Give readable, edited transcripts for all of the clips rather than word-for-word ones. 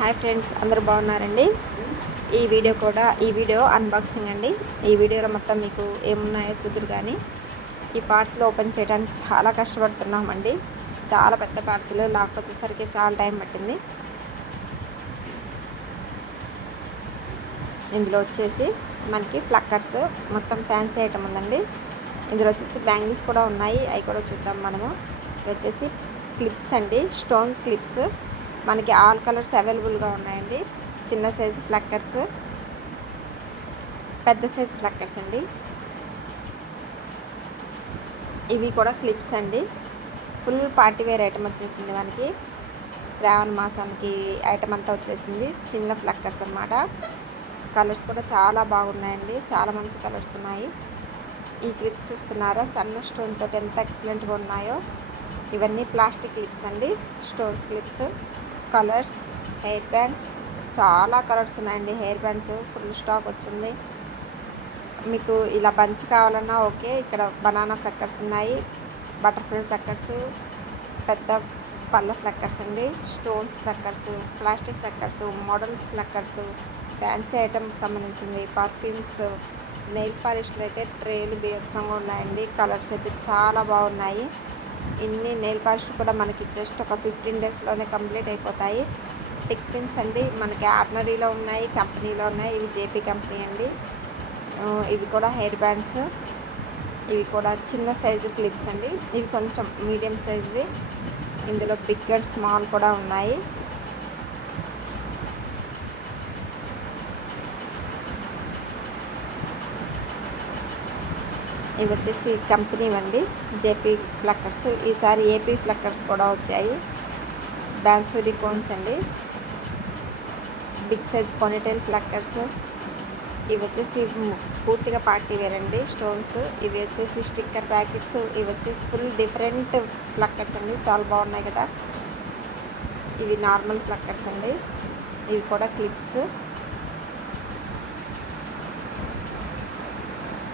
Hi friends, అందరూ బాగున్నారండి. ఈ వీడియో అన్బాక్సింగ్ అండి. ఈ వీడియోలో మొత్తం మీకు ఏమున్నాయో చూదురు. కానీ ఈ పార్సల్ ఓపెన్ చేయడానికి చాలా కష్టపడుతున్నామండి. చాలా పెద్ద పార్సల్, లాక్ వచ్చేసరికి చాలా టైం పట్టింది. ఇందులో వచ్చేసి మనకి ఫ్లక్కర్స్, మొత్తం ఫ్యాన్సీ ఐటమ్ ఉందండి. ఇందులో వచ్చేసి బ్యాంగిల్స్ కూడా ఉన్నాయి, అవి కూడా చూద్దాం మనము. ఇది వచ్చేసి క్లిప్స్ అండి, స్టోన్ క్లిప్స్. మనకి ఆల్ కలర్స్ అవైలబుల్గా ఉన్నాయండి. చిన్న సైజు ఫ్లక్కర్స్, పెద్ద సైజు ఫ్లక్కర్స్ అండి. ఇవి కూడా క్లిప్స్ అండి. ఫుల్ పార్టీవేర్ ఐటమ్ వచ్చేసింది మనకి. శ్రావణ మాసానికి ఐటమ్ అంతా వచ్చేసింది. చిన్న ఫ్లక్కర్స్ అన్నమాట. కలర్స్ కూడా చాలా బాగున్నాయండి, చాలా మంచి కలర్స్ ఉన్నాయి. ఈ క్లిప్స్ చూస్తున్నారా, సన్న స్టోన్ తోటి ఎంత ఎక్సలెంట్గా ఉన్నాయో. ఇవన్నీ ప్లాస్టిక్ క్లిప్స్ అండి, stones clips. Colours, hair bands, చాలా కలర్స్ ఉన్నాయండి. హెయిర్ బ్యాండ్స్ ఫుల్ స్టాక్ వచ్చింది. మీకు ఇలా బంచ్ కావాలన్నా ఓకే. ఇక్కడ బనానా ఫ్లక్కర్స్ ఉన్నాయి, బటర్ఫ్లై ఫ్లక్కర్స్, పెద్ద పళ్ళ ఫ్లక్కర్స్ అండి, స్టోన్స్ ఫ్లక్కర్స్, ప్లాస్టిక్ ఫ్లక్కర్స్, మోడల్ ఫ్లక్కర్స్, ఫ్యాన్సీ ఐటమ్కి సంబంధించింది, పర్ఫ్యూమ్స్, నెయిల్ పాలిష్లు అయితే ట్రేలు బీభత్సంగా ఉన్నాయండి. కలర్స్ అయితే చాలా బాగున్నాయి. ఇన్ని నెయిల్ పాలిష్లు కూడా మనకి జస్ట్ ఒక 15 డేస్లోనే కంప్లీట్ అయిపోతాయి. టిక్ పిన్స్ అండి, మనకి ఆర్డినరీలో ఉన్నాయి, కంపెనీలో ఉన్నాయి. ఇవి జేపీ కంపెనీ అండి. ఇవి కూడా హెయిర్ బ్యాండ్స్. ఇవి కూడా చిన్న సైజు క్లిప్స్ అండి. ఇవి కొంచెం మీడియం సైజువి. ఇందులో బిగ్ అండ్ స్మాల్ కూడా ఉన్నాయి. ఇవి వచ్చేసి కంపెనీ అండి, జేపీ ఫ్లక్కర్స్. ఈసారి ఏపీ ఫ్లక్కర్స్ కూడా వచ్చాయి. బ్యాన్సూరి కోన్స్ అండి, బిగ్ సైజ్ పోనీటైల్ ఫ్లక్కర్స్. ఇవి వచ్చేసి పూర్తిగా పార్టీ వేర్ అండి, స్టోన్స్. ఇవి వచ్చేసి స్టిక్కర్ ప్యాకెట్స్. ఇవి వచ్చి ఫుల్ డిఫరెంట్ ఫ్లక్కర్స్ అండి, చాలా బాగున్నాయి కదా. ఇవి నార్మల్ ఫ్లక్కర్స్ అండి. ఇవి కూడా క్లిప్స్.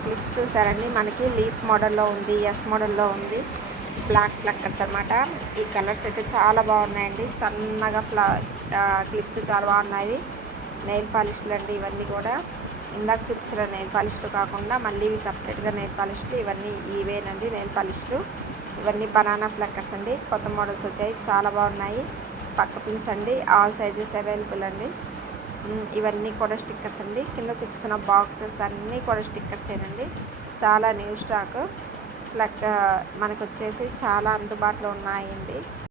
క్లిప్స్ చూసారండి, మనకి లీఫ్ మోడల్లో ఉంది, ఎస్ మోడల్లో ఉంది. బ్లాక్ ఫ్లక్కర్స్ అనమాట. ఈ కలర్స్ అయితే చాలా బాగున్నాయండి. సన్నగా క్లిప్స్ చాలా బాగున్నాయి. నెయిల్ పాలిష్లు అండి ఇవన్నీ కూడా. ఇందాక చూపించిన నెయిల్ పాలిష్లు కాకుండా మళ్ళీ ఇవి సపరేట్గా నెయిల్ పాలిష్లు. ఇవన్నీ ఇవేనండి నెయిల్ పాలిష్లు. ఇవన్నీ బనానా ఫ్లక్కర్స్ అండి, కొత్త మోడల్స్ వచ్చాయి, చాలా బాగున్నాయి. పక్క పిన్స్ అండి, ఆల్ సైజెస్ అవైలబుల్ అండి. ఇవన్నీ కూడా స్టిక్కర్స్ అండి. కింద చూపిస్తున్న బాక్సెస్ అన్నీ కూడా స్టిక్కర్సేనండి. చాలా న్యూ స్టాక్ మనకు వచ్చేసి చాలా అందుబాటులో ఉన్నాయండి.